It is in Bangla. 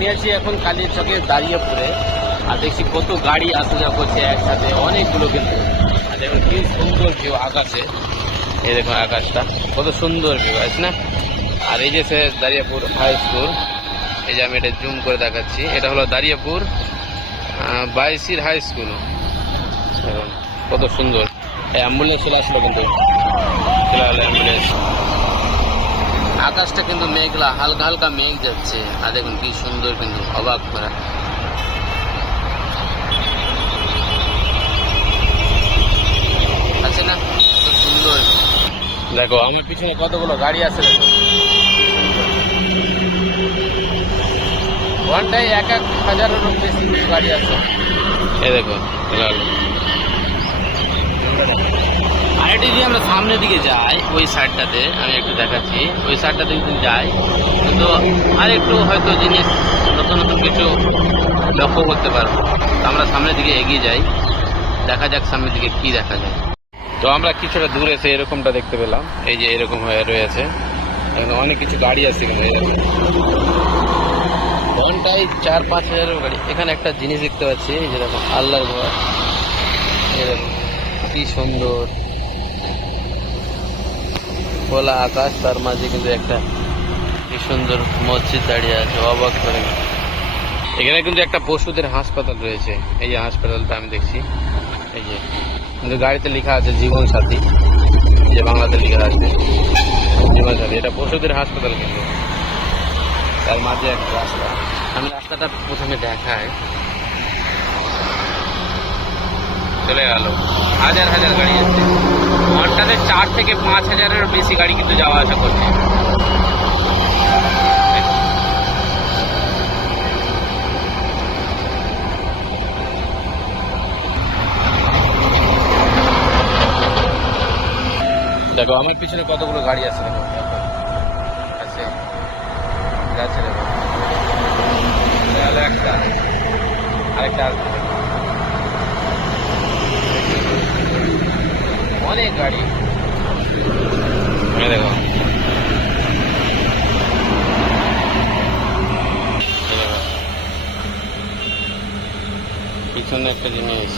আমি আছি এখন কালীচকে দাঁড়িয়েপুরে, আর দেখছি কত গাড়ি আসা যাওয়া করছে একসাথে, অনেকগুলো কিন্তু। আর দেখুন কি সুন্দর ভিউ আকাশে, এই দেখুন আকাশটা কত সুন্দর ভিউ আছে না। আর এই যে সে দাঁড়িয়াপুর হাই স্কুল, এই যে আমি এটা জুম করে দেখাচ্ছি, এটা হলো দাঁড়িয়াপুর বাইসির হাই স্কুল। দেখুন কত সুন্দর। এই অ্যাম্বুলেন্স চলে আসলো কিন্তু, চলে আসলো অ্যাম্বুলেন্স। আকাশটা কিন্তু মেঘলা, হালকা হালকা মেঘ যাচ্ছে, আর দেখুন কি সুন্দর কিন্তু, অবাক করা। আছে না কত সুন্দর। দেখো আমার পিছনে কতগুলো গাড়ি আছে, দেখো ঘন্টায় 1,000-এরও বেশি গাড়ি আছে। এই দেখো আরেকটি যদি আমরা সামনের দিকে যাই, ওই সাইডটাতে আমি একটু দেখাচ্ছি, ওই সাইডটাতে যদি যাই কিন্তু আর একটু হয়তো জিনিস নতুন নতুন কিছু লক্ষ্য করতে পারবো। আমরা সামনের দিকে এগিয়ে যাই, দেখা যাক সামনের দিকে কি দেখা যায়। তো আমরা কিছুটা দূরে এসে এরকমটা দেখতে পেলাম, এই যে এরকম হয়ে রয়েছে, অনেক কিছু গাড়ি আছে কিন্তু ঘন্টায় 4-5 হাজারের গাড়ি। এখানে একটা জিনিস দেখতে পাচ্ছি, এই যে দেখো আল্লাহর ঘর, এরকম কি সুন্দর খোলা আকাশ, তার মাঝে কিন্তু একটা কি সুন্দর মসজিদ দাঁড়িয়ে আছে, অবাক করে। এখানে কিন্তু একটা পশুদের হাসপাতাল রয়েছে, এই যে হাসপাতালটা আমি দেখছি, এই যে কিন্তু গাড়িতে লেখা আছে জীবন সাথী, যে বাংলাতে লেখা আছে জীবন সাথী। এটা পশুদের হাসপাতাল কিন্তু, তার মাঝে একটা রাস্তা। আমি রাস্তাটা প্রথমে দেখাই, চলে গেল হাজার হাজার গাড়ি আছে, ঘন্টাতে 4 থেকে 5 হাজারের বেশি গাড়ি কিন্তু যাওয়া আসা করছে। দেখো আমার পিছনে কতগুলো গাড়ি আছে, দেখো আছে যাচ্ছে, দেখো একটা আরেকটা, অনেক গাড়ি। দেখো পিছনে একটা জিনিস,